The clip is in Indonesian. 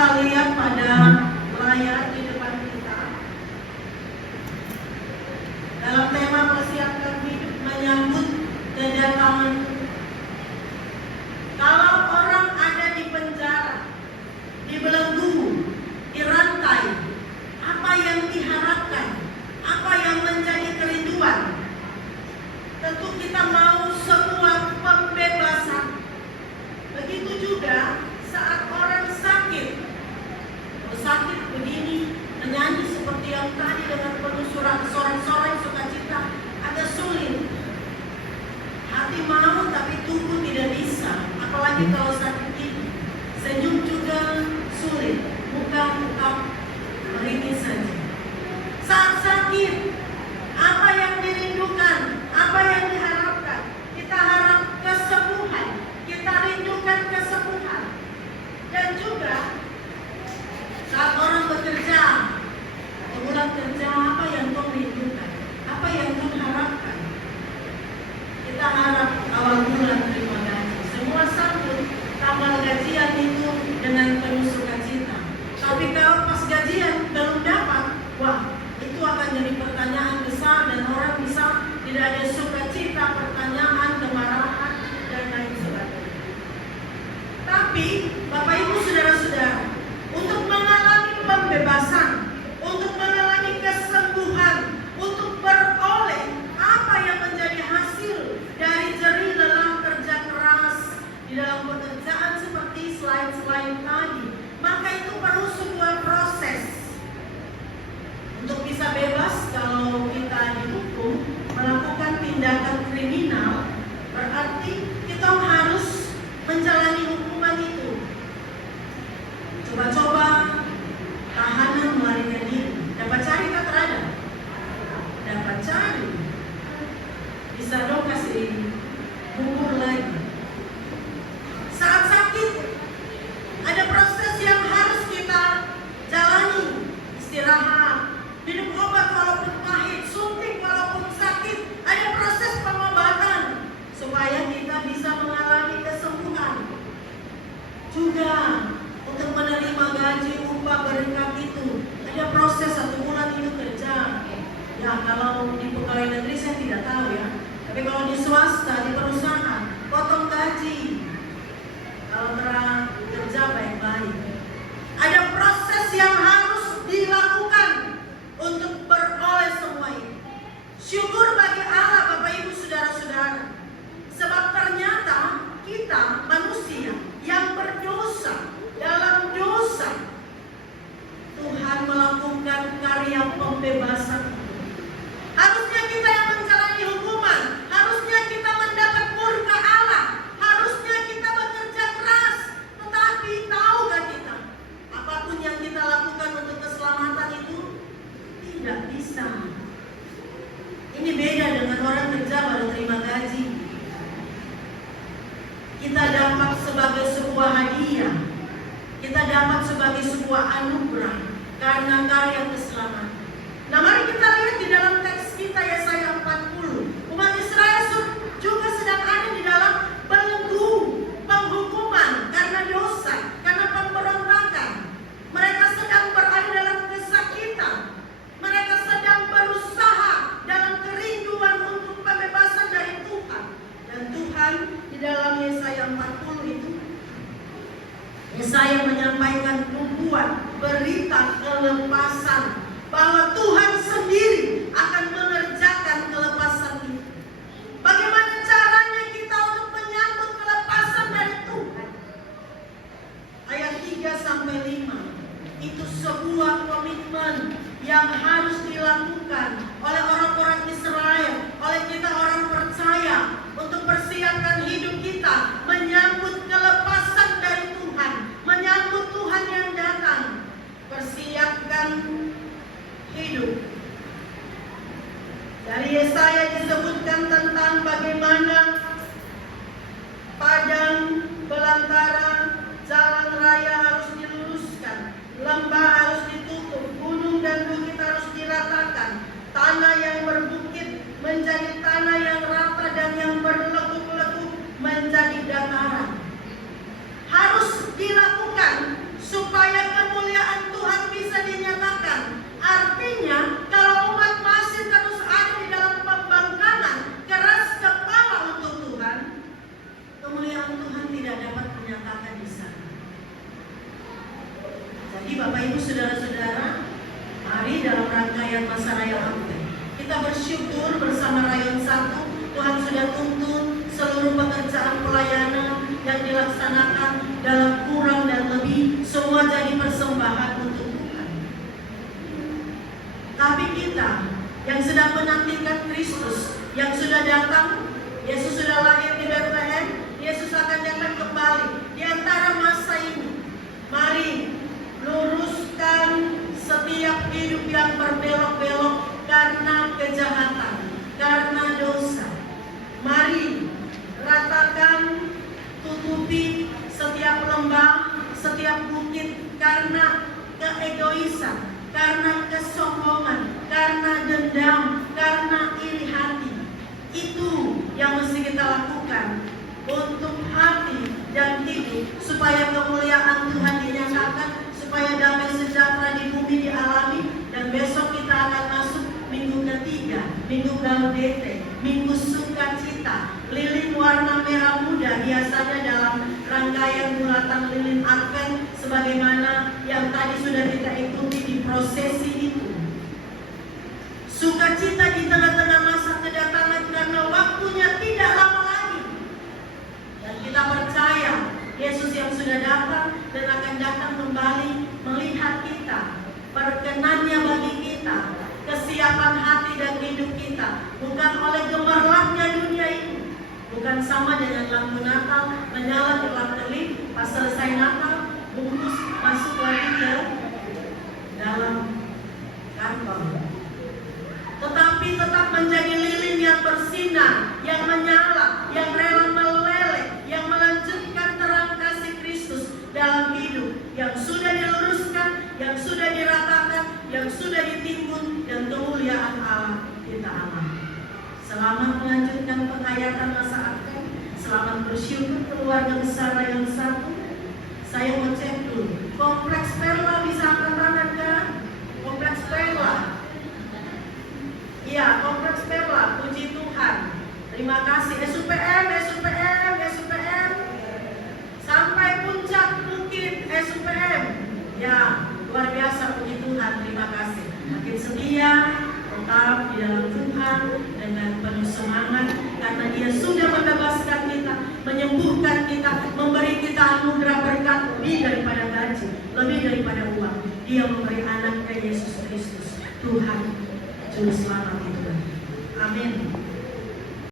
kita lihat pada layar di depan kita, dalam tema persiapkan hidup menyambut kedatangan. Kalau orang ada di penjara, dibelenggu, dirantai, apa yang diharapkan, apa yang menjadi kerinduan? Tentu kita mau sebuah pembebasan. Begitu juga saat orang sakit. Kalau sakit begini, menyanyi seperti yang tadi dengan penuh sorak-sorai sukacita, agak sulit. Hati mau tapi tubuh tidak bisa. Apalagi kalau sakit ini, senyum juga sulit, muka merintih saja. Saat sakit, apa yang dirindukan, apa yang diharapkan? Kita harap kesembuhan, kita rindukan kesembuhan. Dan juga saat orang bekerja, pulang kerja, apa yang kau rindukan, apa yang kau harapkan? Kita harap awal bulan terima gaji. Semua sambut tanggal gajian itu dengan penuh sukacita. Tapi kalau pas gajian belum dapat, wah, itu akan jadi pertanyaan besar dan orang bisa tidak ada sukacita, pertanyaan, kemarahan, dan lain sebagainya. Tapi Bapak Ibu saudara-saudara, untuk mengalami pembebasan, untuk mengalami kesembuhan, untuk beroleh apa yang menjadi hasil dari jerih lelah kerja keras di dalam pekerjaan seperti slide-slide tadi, maka itu perlu sebuah proses. Untuk bisa bebas, kalau kita dihukum melakukan tindakan kriminal, berarti kita harus menjalani hukuman itu. Coba-coba tahanan melarikan diri. Dapat cari tak terhadap? Dapat cari. Bisa dong kasih bubur lagi. Saat sakit, ada proses yang harus kita jalani. Istirahat, minum obat walaupun pahit, suntik walaupun sakit, ada proses pengobatan supaya kita bisa mengalami kesembuhan. Juga untuk menerima gaji, upah, berkat itu ada proses 1 bulan itu kerja. Ya, kalau di pegawai negeri saya tidak tahu ya. Tapi kalau di swasta, di perusahaan, potong gaji. Kalau terang kerja baik-baik. Ada proses yang harus dilakukan untuk beroleh semua ini. Syukur bagi Allah Bapak Ibu saudara-saudara. Sebab ternyata kita manusia yang berdosa, dalam dosa, Tuhan melakukan karya pembebasan. Harusnya kita yang menjalani hukuman, harusnya kita mendapat murka Allah, harusnya kita bekerja keras. Tetapi tahukah kita, apapun yang kita lakukan untuk keselamatan itu tidak bisa. Ini beda dengan orang kerja baru terima gaji. Kita dapat sebagai sebuah hadiah, kita dapat sebagai sebuah anugerah karena karya keselamatan. Nah, mari kita lihat di dalam teks kita Yesaya 40. Umat Israel juga sedang ada di dalam belenggu penghukuman karena dosa, karena pemberontakan. Mereka sedang berada dalam kesakitan. Mereka sedang berusaha dalam kerinduan untuk pembebasan dari Tuhan. Dan Tuhan di dalam Yesaya 40 itu, Yesaya menyampaikan nubuat, berita kelepasan, bahwa Tuhan sendiri akan mengerjakan kelepasan itu. Bagaimana caranya kita untuk menyambut kelepasan dari Tuhan? Ayat 3-5 itu sebuah komitmen yang harus dilakukan oleh orang-orang Israel, oleh kita orang percaya, untuk persiapkan hidup kita menyambut kelepasan dari Tuhan, menyambut Tuhan yang datang. Persiapkan hidup. Dari Yesaya disebutkan tentang bagaimana padang belantara, jalan raya harus diluruskan, lembah harus ditutup, gunung dan bukit harus diratakan, tanah yang berbukit menjadi tanah yang rata dan yang berlekuk-lekuk menjadi dataran. Bapak Ibu Saudara-saudara, mari dalam rangkaian masa raya Advent kita bersyukur bersama Rayon 1. Tuhan sudah tuntun seluruh pekerjaan pelayanan yang dilaksanakan dalam kurang dan lebih semua jadi persembahan untuk Tuhan. Tapi kita yang sedang menantikan Kristus yang sudah datang, Yesus sudah lahir di Bethlehem, Yesus akan datang kembali. Di antara masa ini, mari luruskan setiap hidup yang berbelok-belok karena kejahatan, karena dosa. Mari ratakan, tutupi setiap lembah, setiap bukit karena keegoisan, karena kesombongan, karena dendam, karena iri hati. Itu yang mesti kita lakukan untuk hati dan hidup, supaya kemuliaan Tuhan dinyatakan, supaya damai sejahtera di bumi dialami. Dan besok kita akan masuk minggu ketiga, minggu Gaudete, minggu sukacita. Lilin warna merah muda biasanya dalam rangkaian bulatan lilin Advent, sebagaimana yang tadi sudah kita ikuti di prosesi itu. Sukacita di tengah-tengah masa kedatangan, karena waktunya tidak lama lagi. Dan kita percaya Yesus yang sudah datang dan akan datang kembali melihat kita, perkenannya bagi kita, kesiapan hati dan hidup kita, bukan oleh gemerlapnya dunia ini. Bukan sama dengan lampu Natal, menyala kelap-kelip, pas selesai Natal, bungkus masuk lagi ke dalam kantong. Tetapi tetap menjadi lilin yang bersinar, yang menyala, yang rela meleleh, yang melanjutkan terang kasih Kristus dalam hidup, yang sudah diluruskan, yang sudah diratakan, yang sudah ditimbun, dan kemuliaan Allah kita alami. Selamat melanjutkan penghayatan masa Advent. Selamat bersyukur keluarga besar Rayon 1. Saya mau cek dulu. Kompleks Perla bisa angkat tangan kan? Kompleks Perla. Iya, Kompleks Perla. Puji Tuhan. Terima kasih. SUPM. Sampai puncak bukit SUPM. Ya, luar biasa, puji Tuhan. Terima kasih. Makin setia, tetap di dalam Tuhan dengan penuh semangat, karena Dia sudah membebaskan kita, menyembuhkan kita, memberi kita anugerah berkat lebih daripada gaji, lebih daripada uang. Dia memberi anaknya Yesus Kristus, Tuhan Juru Selamat itu. Amin.